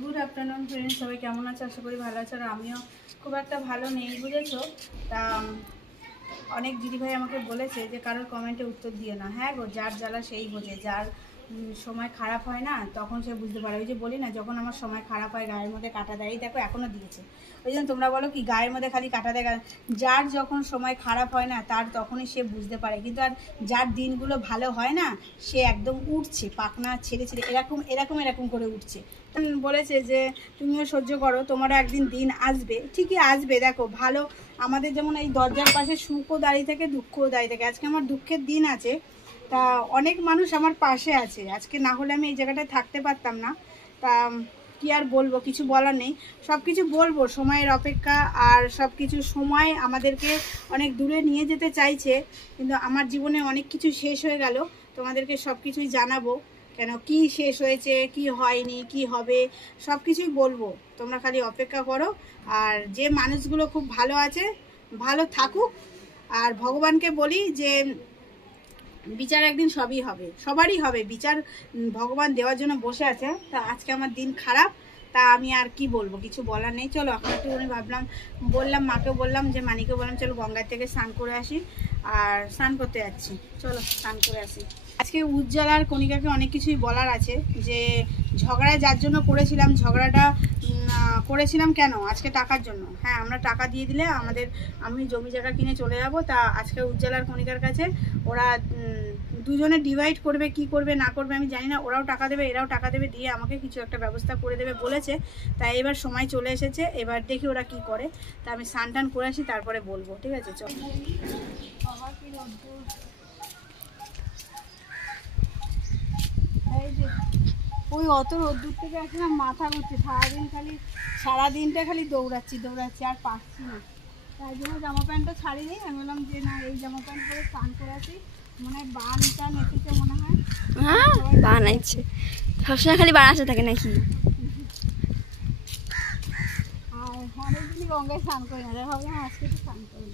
Good afternoon friends, সবাই কেমন আছে? আশা করি ভালো আছে। আর আমিও খুব একটা ভালো নেই, বুঝেছো। তা অনেক দিদিভাই আমাকে বলেছে যে কারোর কমেন্টে উত্তর দিও না। হ্যাঁ গো, যার জ্বালা সেই বোঝে। যার সময় খারাপ হয় না, তখন সে বুঝতে পারে। ওই যে বলি না, যখন আমার সময় খারাপ হয় গায়ের মধ্যে কাটা দেয়, এই দেখো এখনও দিয়েছে। ওই জন্য তোমরা বলো কি গায়ের মধ্যে খালি কাটা দেয়। যার যখন সময় খারাপ হয় না, তার তখনই সে বুঝতে পারে। কিন্তু আর যার দিনগুলো ভালো হয় না, সে একদম উঠছে, পাখনা ছেড়ে ছেড়ে এরকম এরকম এরকম করে উঠছে। বলেছে যে তুমিও সহ্য করো, তোমারও একদিন দিন আসবে, ঠিকই আসবে। দেখো ভালো, আমাদের যেমন এই দরজার পাশে সুখও দাঁড়িয়ে থাকে, দুঃখও দাঁড়িয়ে থাকে। আজকে আমার দুঃখের দিন আছে, তা অনেক মানুষ আমার পাশে আছে। আজকে না হলে আমি এই জায়গাটায় থাকতে পারতাম না। তা কি আর বলবো, কিছু বলার নেই। সব কিছু বলবো, সময়ের অপেক্ষা। আর সব কিছু সময় আমাদেরকে অনেক দূরে নিয়ে যেতে চাইছে, কিন্তু আমার জীবনে অনেক কিছু শেষ হয়ে গেল। তোমাদেরকে সব কিছুই জানাবো, কেন কি শেষ হয়েছে, কি হয়নি, কি হবে, সব কিছুই বলবো। তোমরা খালি অপেক্ষা করো। আর যে মানুষগুলো খুব ভালো আছে, ভালো থাকুক। আর ভগবানকে বলি যে বিচার একদিন সবই হবে, সবারই হবে বিচার। ভগবান দেওয়ার জন্য বসে আছে। তা আজকে আমার দিন খারাপ, তা আমি আর কি বলবো, কিছু বলার নেই। চলো এখন একটুখানি ভাবলাম, বললাম মাকে, বললাম যে মানিকে বললাম চলো গঙ্গার থেকে স্নান করে আসি। আর স্নান করতে যাচ্ছি, চলো স্নান করে আসি। আজকে উজ্জ্বল আর কণিকাকে অনেক কিছুই বলার আছে। যে ঝগড়া যার জন্য করেছিলাম, ঝগড়াটা করেছিলাম কেন? আজকে টাকার জন্য। হ্যাঁ, আমরা টাকা দিয়ে দিলে আমি জমি জায়গা কিনে চলে যাব। তা আজকে উজ্জ্বল আর কণিকার কাছে ওরা দুজনে ডিভাইড করবে, কি করবে না করবে আমি জানি না। ওরাও টাকা দেবে, এরাও টাকা দেবে, দিয়ে আমাকে কিছু একটা ব্যবস্থা করে দেবে বলেছে। তাই এবার সময় চলে এসেছে, এবার দেখি ওরা কি করে। তা আমি স্নান টান করে আসি, তারপরে বলবো, ঠিক আছে? চল। ওই অত রোদ্দুর থেকে আসলাম, মাথা ঘুরছে। সারাদিনটা খালি দৌড়াচ্ছি আর পাচ্ছি না। তাই জন্য জামা প্যান্টটা ছাড়ি নেই। আমি বললাম যে না, এই জামা প্যান্ট পরে স্নান করে আসি। মনে হয় বান টান এসেছে মনে হয়। হ্যাঁ, বান আছে, সবসময় খালি বান আসতে থাকে নাকি? আর অনেকদিনই গঙ্গায় স্নান করি না, ভাবলাম আজকে একটু স্নান করি।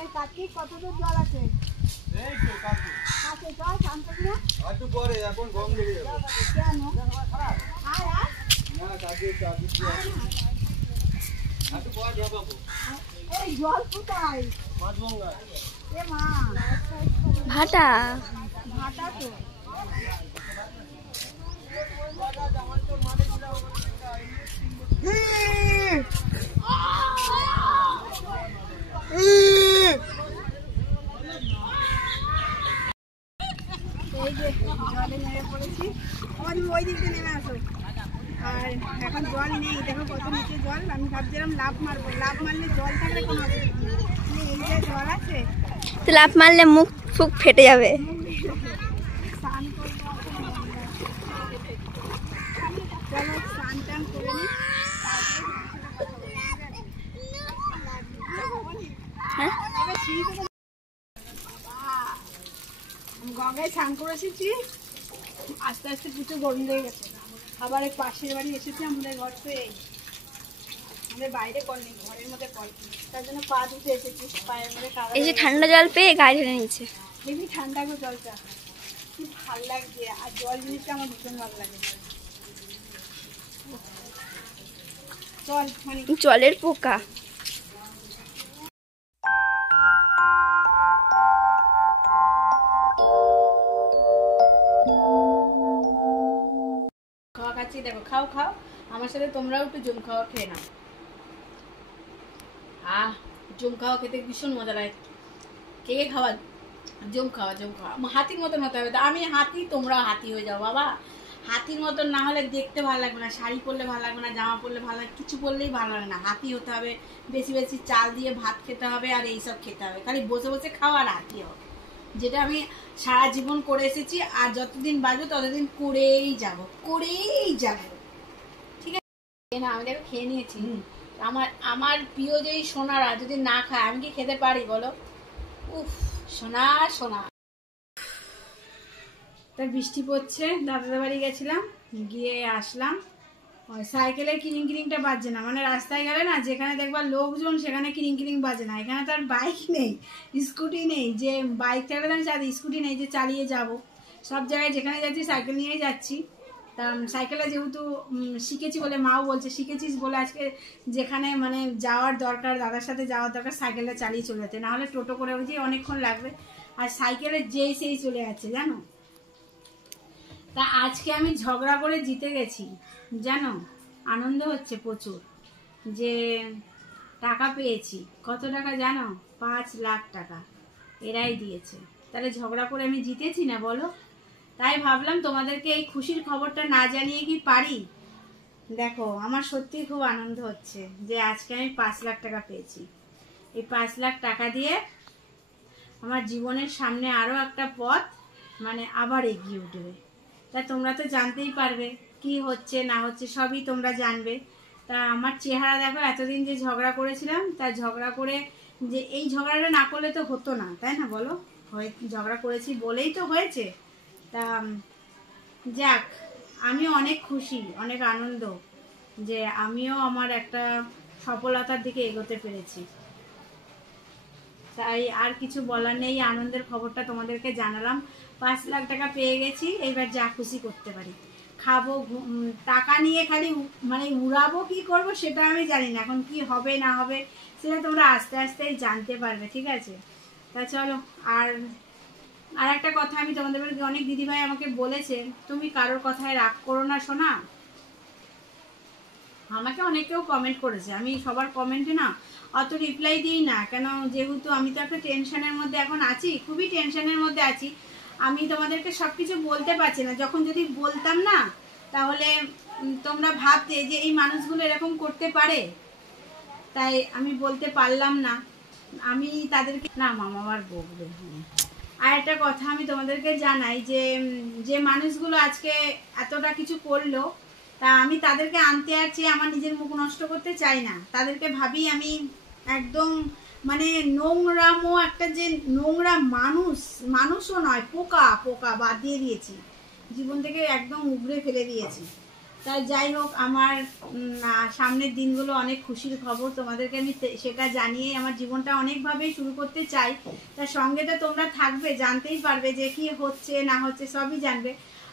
এই কার্তিক, কত দূর জল আছে? জল কোথায়? ভাটা ভাটা তো। এই যে জলে নেমে পড়েছি, ওই দিক দিয়ে নেমে আসো। আর এখন জল নেই, দেখো কত নিচে জল। আমি ভাবছিলাম লাফ মারবো, লাফ মারলে জল থাকলে কোনো অসুবিধা নেই। এই যে জল আছে, লাফ মারলে মুখ ফুক ফেটে যাবে। স্নান করবো, চলো স্নান টান করে নিই। গঙ্গায় স্নান করে এসেছি, আস্তে আস্তে প্রচুর গরম লেগে গেছে। আবার এক পাশের বাড়ি এসেছি, আমাদের ঘর তো এই আমাদের বাইরে কল নেই, ঘরের মধ্যে কল। তার জন্য পা ধুতে এসেছি, পায়ের মধ্যে কাদা। এই যে ঠান্ডা জল পেয়ে গায়ে ঢেলে নিচ্ছে। দেখবি ঠান্ডা গো জলটা, কি ভাল লাগছে। আর জল জিনিসটা আমার ভীষণ ভালো লাগে। চল মানে জলের পোকা। খাওয়া খাচ্ছি, দেখো খাও খাও আমার সাথে, তোমরাও একটু জম খাওয়া খেয়ে নাও। জম খাওয়া খেতে ভীষণ মজা লাগে। কে খাওয়া? জম খাওয়া হাতির মতন হতে হবে। আমি হাতি, তোমরা হাতি হয়ে যাও বাবা। হাতির মতন না হলে দেখতে ভালো লাগবে না, শাড়ি পরলে ভালো লাগবে না, জামা পরলে ভালো লাগবে, কিছু পরলেই ভালো লাগে না। হাতি হতে হবে, বেশি বেশি চাল দিয়ে ভাত খেতে হবে, আর এইসব খেতে হবে। খালি বসে বসে খাওয়া আর হাতি হবে, যেটা আমি সারা জীবন করে এসেছি। আর যতদিন বাঁচবো ততদিন করেই যাব। ঠিক আছে না? আমি দেখো খেয়ে নিয়েছি। আমার প্রিয় যেই সোনারা যদি না খায়, আমি কি খেতে পারি বলো? উফ, সোনা। তার বৃষ্টি পড়ছে, দাদাদের বাড়ি গেছিলাম, গিয়ে আসলাম। সাইকেলের কিরিংটা বাজছে না। মানে রাস্তায় গেলে না, যেখানে দেখবা লোকজন সেখানে কিরিং বাজে না। এখানে তার বাইক নেই, স্কুটি নেই, যে বাইক চালালে আমি স্কুটি নেই যে চালিয়ে যাব। সব জায়গায় যেখানে যাচ্ছি সাইকেল নিয়েই যাচ্ছি। তা সাইকেলটা যেহেতু শিখেছি বলে, মাও বলছে শিখেছিস বলে আজকে যেখানে মানে যাওয়ার দরকার, দাদার সাথে যাওয়ার দরকার, সাইকেলটা চালিয়ে চলে যেতে, নাহলে টোটো করে ওই যে অনেকক্ষণ লাগবে, আর সাইকেলে যেই সেই চলে যাচ্ছে জানো। তা আজকে আমি ঝগড়া করে জিতে গেছি জানো, আনন্দ হচ্ছে প্রচুর যে টাকা পেয়েছি। কত টাকা জানো? 5 লাখ টাকা এরাই দিয়েছে। তাহলে ঝগড়া করে আমি জিতেছি না বলো? তাই ভাবলাম তোমাদেরকে এই খুশির খবরটা না জানিয়ে কি পারি। দেখো আমার সত্যি খুব আনন্দ হচ্ছে যে আজকে আমি 5 লাখ টাকা পেয়েছি। এই 5 লাখ টাকা দিয়ে আমার জীবনের সামনে আরও একটা পথ মানে আবার এগিয়ে উঠবে। তা তোমরা তো জানতেই পারবে কি হচ্ছে না হচ্ছে, সবই তোমরা জানবে। তা আমার চেহারা দেখো, এতদিন যে ঝগড়া করেছিলাম, তা ঝগড়া করে যে এই ঝগড়াটা না করলে তো হতো না, তাই না বলো? ঝগড়া করেছি বলেই তো হয়েছে। তা যাক, আমি অনেক খুশি, অনেক আনন্দ যে আমিও আমার একটা সফলতার দিকে এগোতে পেরেছি। তাই আর কিছু বলার নেই, আনন্দের খবরটা তোমাদেরকে জানালাম। 5 লাখ টাকা পেয়ে গেছি, এবার যা খুশি করতে পারি। খাবো, টাকা নিয়ে খালি মানে উড়াবো, কি করব সেটা আমি জানি না। এখন কি হবে না হবে সেটা তোমরা আস্তে আস্তেই জানতে পারবে, ঠিক আছে? তা চলো, আর একটা কথা আমি তোমাদের, অনেক দিদিভাই আমাকে বলেছে তুমি কারোর কথায় রাগ করো না সোনা। আমাকে অনেকেও কমেন্ট করেছে, আমি সবার কমেন্টে না অত রিপ্লাই দিই না, কেন যেহেতু আমি তো একটা টেনশনের মধ্যে এখন আছি, খুবই টেনশনের মধ্যে আছি। আমি তোমাদেরকে সব কিছু বলতে পারছি না। যখন যদি বলতাম না তাহলে তোমরা ভাবতে যে এই মানুষগুলো এরকম করতে পারে, তাই আমি বলতে পারলাম না। আমি তাদেরকে না, মামা আবার বকবে। আর একটা কথা আমি তোমাদেরকে জানাই যে যে মানুষগুলো আজকে এতটা কিছু করলো, তা আমি তাদেরকে আনতে আর চেয়ে আমার নিজের মুখ নষ্ট করতে চাই না। তাদেরকে ভাবি আমি একদম মানে নোংরামো একটা, যে নোংরা মানুষও নয়, পোকা বাদ দিয়ে দিয়েছি জীবন থেকে, একদম উগড়ে ফেলে দিয়েছি। তাই যাই হোক, আমার সামনের দিনগুলো অনেক খুশির খবর, তোমাদেরকে আমি সেটা জানিয়ে আমার জীবনটা অনেকভাবেই শুরু করতে চাই। তার সঙ্গে তো তোমরা থাকবে, জানতেই পারবে যে কি হচ্ছে না হচ্ছে, সবই জানবে।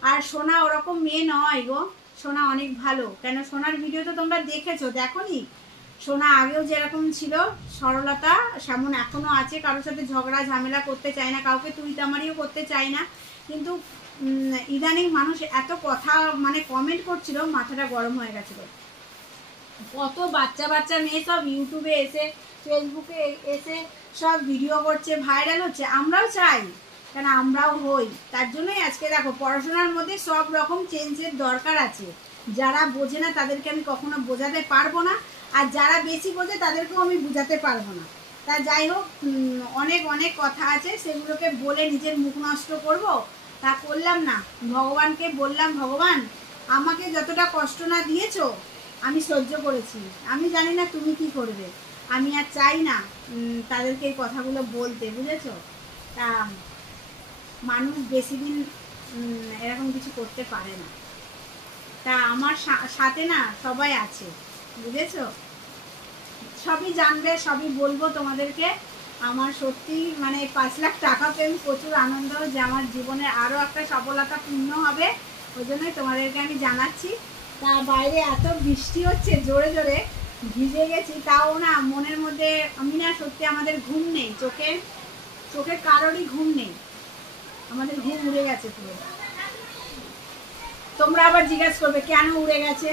আর সোনা ওরকম মেয়ে নয় গো, সোনা অনেক ভালো। কেন সোনার ভিডিও তো তোমরা দেখেছো, দেখোনি? সোনা আগেও যেরকম ছিল সরলতা, সেমন এখনো আছে। কারোর সাথে ঝগড়া ঝামেলা করতে চায় না, কাউকে তুই তামারিও করতে চায় না। কিন্তু ইদানিং মানুষ এত কথা মানে কমেন্ট করছিল, মাথাটা গরম হয়ে গেছিল। কত বাচ্চা মেয়ে সব ইউটিউবে এসে, ফেসবুকে এসে সব ভিডিও করছে, ভাইরাল হচ্ছে। আমরাও চাই, কেন আমরাও হই। তার জন্যই আজকে দেখো, পড়াশোনার মধ্যে সব রকম চেঞ্জের দরকার আছে। যারা বোঝে না তাদেরকে আমি কখনো বোঝাতে পারবো না, আর যারা বেশি বোঝে তাদেরকেও আমি বোঝাতে পারবো না। তা যাই হোক, অনেক কথা আছে, সেগুলোকে বলে নিজের মুখ নষ্ট করব তা করলাম না। ভগবানকে বললাম, ভগবান আমাকে যতটা কষ্ট না দিয়েছো আমি সহ্য করেছি, আমি জানি না তুমি কি করবে। আমি আর চাই না তাদেরকে এই কথাগুলো বলতে, বুঝেছো? তা মানুষ বেশি দিন এরকম কিছু করতে পারে না। তা আমার সাথে না সবাই আছে, বুঝেছো? সবই জানবে, সবই বলবো তোমাদেরকে। আমার সত্যি মানে 5 লাখ টাকা পেয়ে আমি প্রচুর আনন্দ, যে আমার জীবনে আরও একটা সফলতা পূর্ণ হবে, ওই জন্যই তোমাদেরকে আমি জানাচ্ছি। তা বাইরে এত বৃষ্টি হচ্ছে, জোরে জোরে ভিজে গেছি, তাও না মনের মধ্যে আমি না সত্যি, আমাদের ঘুম নেই, চোখে কারোরই ঘুম নেই, আমাদের ঘুম উড়ে গেছে পুরো। তোমরা আবার জিজ্ঞাসা করবে কেন উড়ে গেছে,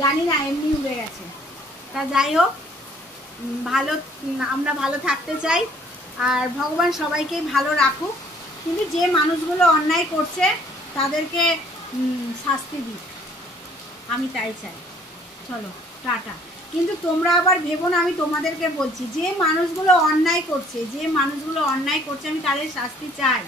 জানি না, এমনি উড়ে গেছে। তা যাই হোক, আমরা ভালো থাকতে চাই, আর ভগবান সবাইকেই ভালো রাখুক। কিন্তু যে মানুষগুলো অন্যায় করছে তাদেরকে শাস্তি দিক, আমি তাই চাই। চলো টাটা। কিন্তু তোমরা আবার ভেবো না আমি তোমাদেরকে বলছি, যে মানুষগুলো অন্যায় করছে আমি তাদের শাস্তি চাই।